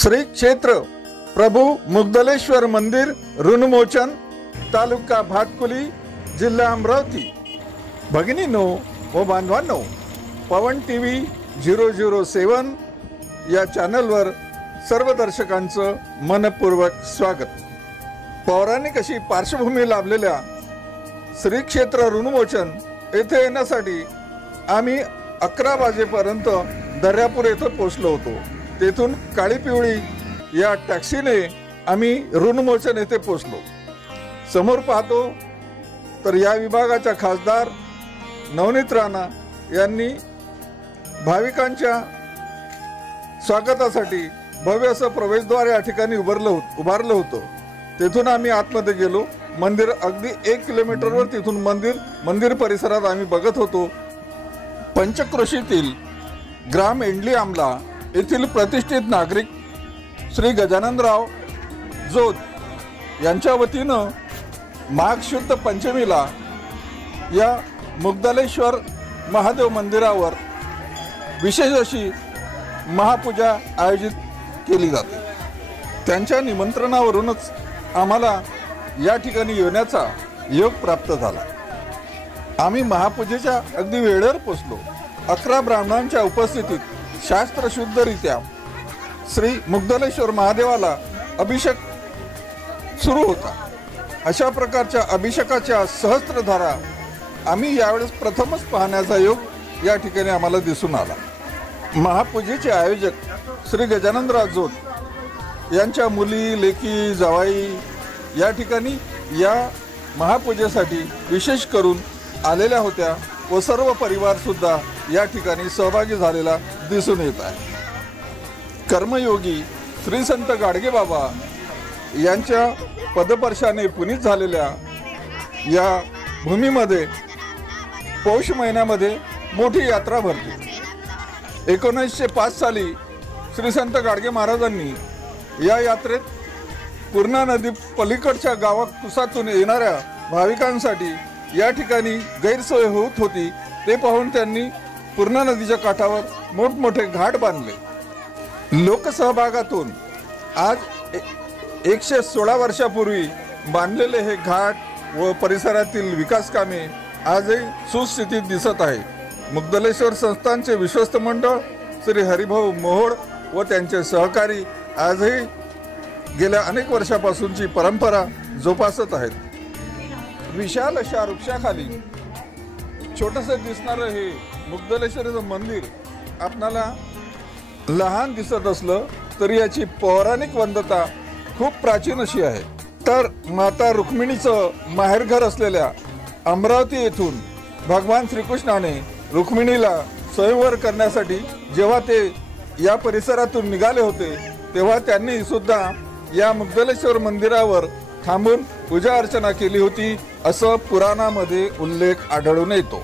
श्री क्षेत्र प्रभू मुग्दलेश्वर मंदिर ऋणमोचन तालुका भातकुली जिल्हा अमरावती। भगिनींनो व बांधवांनो, पवन टीव्ही 007 या चॅनलवर सर्व दर्शकांचं मनपूर्वक स्वागत। पौराणिक अशी पार्श्वभूमी लाभलेल्या श्री क्षेत्र ऋणमोचन येथे येण्यासाठी आम्ही 11 वाजेपर्यंत दर्यापूर येथे पोहोचलो होतो। तेथून काळी पिवळी या टॅक्सीने आम्ही ऋणमोचन येथे पोहोचलो। समोर पाहतो तर या विभागाच्या खासदार नवनीत राणा यांनी भाविकांच्या स्वागतासाठी भव्य असं प्रवेशद्वार या ठिकाणी उभारलं होतं। तेथून आम्ही आतमध्ये गेलो। मंदिर अगदी 1 किलोमीटरवर तिथून मंदिर परिसरात आम्ही बघत होतो। पंचक्रोशीतील ग्राम एंडली आमला येथील प्रतिष्ठित नागरिक श्री गजाननराव जोत यांच्या वतीनं माघ शुद्ध पंचमीला या मुग्दलेश्वर महादेव मंदिरावर विशेष अशी महापूजा आयोजित केली जाते। त्यांच्या निमंत्रणावरूनच आम्हाला या ठिकाणी येण्याचा योग प्राप्त झाला। आम्ही महापूजेच्या अगदी वेळेवर पोहोचलो। 11 ब्राह्मणांच्या उपस्थितीत शास्त्रशुद्धरित्या श्री मुग्दलेश्वर महादेवाला अभिषेक सुरू होता। अशा प्रकारच्या अभिषेकाच्या सहस्त्रधारा आम्ही यावेळेस प्रथमच पाहण्याचा योग या ठिकाणी आम्हाला दिसून आला। महापूजेचे आयोजक श्री गजाननराव जोत यांच्या मुली, लेकी, जावाई या ठिकाणी या महापूजेसाठी विशेष करून आलेल्या होत्या व सर्व परिवार सुद्धा या ठिकाणी सहभागी झालेला दिसून येत आहे। कर्मयोगी श्री संत गाडगे बाबा यांच्या पदस्पर्शाने पुनीत झालेल्या या भूमीमध्ये पौष महिन्यामध्ये मोठी यात्रा भरते। 1905 साली श्री संत गाडगे महाराजांनी या यात्रेत पूर्णा नदी पलीकडच्या गावात कुसातून येणाऱ्या भाविकांसाठी या ठिकाणी गैरसोय होत होती। ते पाहून त्यांनी पूर्णा नदीच्या काठावर मोठमोठे घाट बांधले। लोकसहभागातून आज 116 वर्षापूर्वी बांधलेले हे घाट व परिसरातील विकास कामे आजही सुस्थितीत दिसत आहे। मुग्दलेश्वर संस्थानचे विश्वस्त मंडळ श्री हरिभाऊ मोहोळ व त्यांचे सहकारी आजही गेल्या अनेक वर्षापासूनची परंपरा जोपासत आहेत। विशाल अशा वृक्षाखाली छोटंसं दिसणारं हे मुग्दलेश्वरचं मंदिर आपणाला लहान दिसत असलं तरी याची पौराणिक वंदता खूप प्राचीन अशी आहे। तर माता रुक्मिणीचं माहेरघर असलेल्या अमरावती येथून भगवान श्रीकृष्णाने रुक्मिणीला स्वयंवर करण्यासाठी जेव्हा ते या परिसरातून निघाले होते तेव्हा त्यांनी सुद्धा या मुग्दलेश्वर मंदिरावर थांबून पूजा अर्चना केली होती असं पुराणामध्ये उल्लेख आढळून येतो।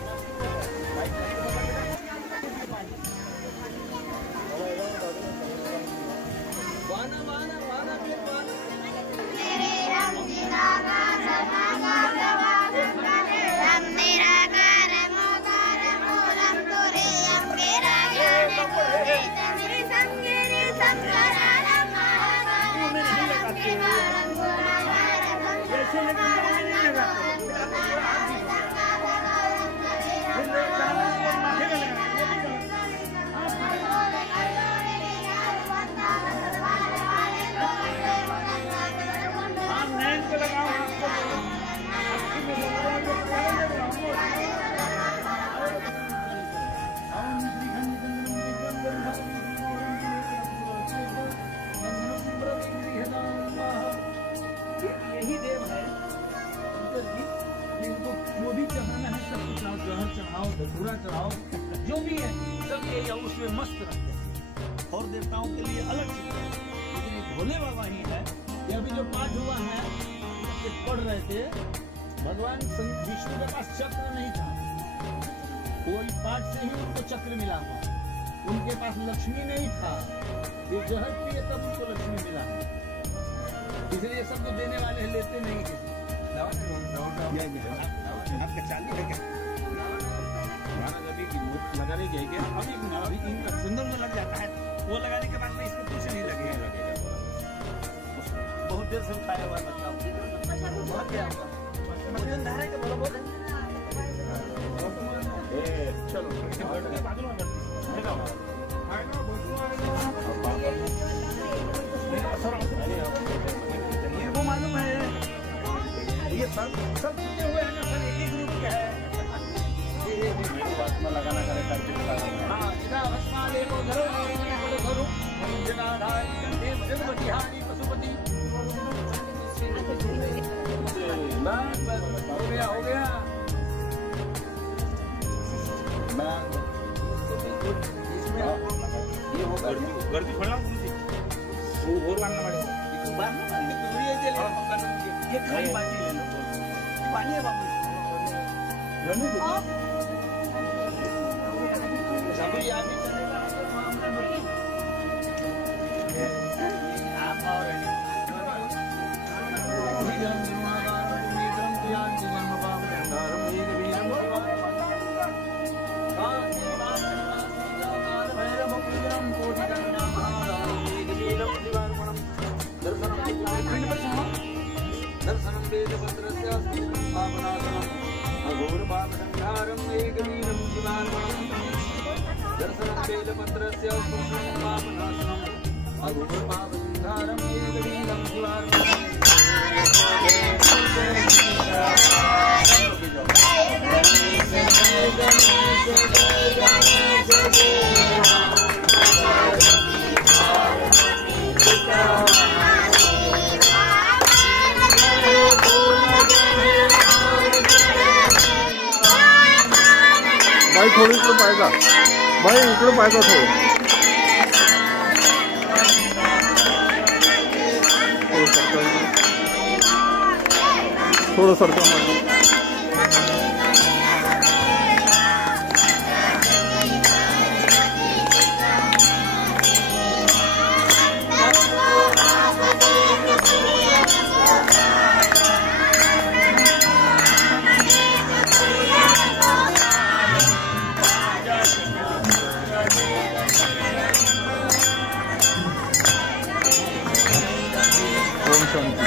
चढ़ाओ जो भी है सब ये उसमें मस्त रहते हैं और देवताओं के लिए अलग चीज है। लेकिन एक भोले बाबा ही है। ये अभी जो पाठ हुआ है ये पढ़ रहे थे, भगवान विष्णु के पास चक्र नहीं था, कोई पाठ से ही उनको चक्र मिला था। उनके पास लक्ष्मी नहीं था, ये जहर पिए तब उनको लक्ष्मी मिला। इसलिए सबको देने वाले लेते नहीं थे। आपका चालू है क्या? लगाने जाएंगे अभी सुंदर में लग जाता है, वो लगाने के बाद में इसमें कुछ नहीं लगेगा। बहुत देर से उठाया हुआ है बच्चा बहुत गया वजन धारा के बराबर चलो वो मालूम है ये सब छुटे हुए हैं ना सर एक ही ग्रुप के है लगाना हाँ सीधा भस्माले को धरो जनाधारी देव जगमतिहारी पशुपति हो गया इसमें ये होगा गर्दी फड़ना वो और बांधना पड़ेगा ये खाली बाटी ले लो पानी है बाबू सभी आगे चलेगा आप और दर्शनं वेदभद्रस्य पावनासनं अघोरपापसंहारं एकवीरं शिवार्पणम् दर्शनं वेदभद्रस्य पावनासनं अघोरपापसंहारं एकवीरं शिवार्पणम् भाई थोड़ी इकडे पाहिजा भाई इकडे पाहिजा थोडं सरका ओम शांति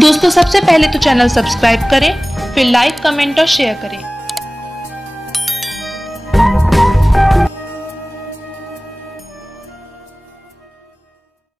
दोस्तों सबसे पहले तो चैनल सब्सक्राइब करें, फिर लाइक, कमेंट और शेयर करें।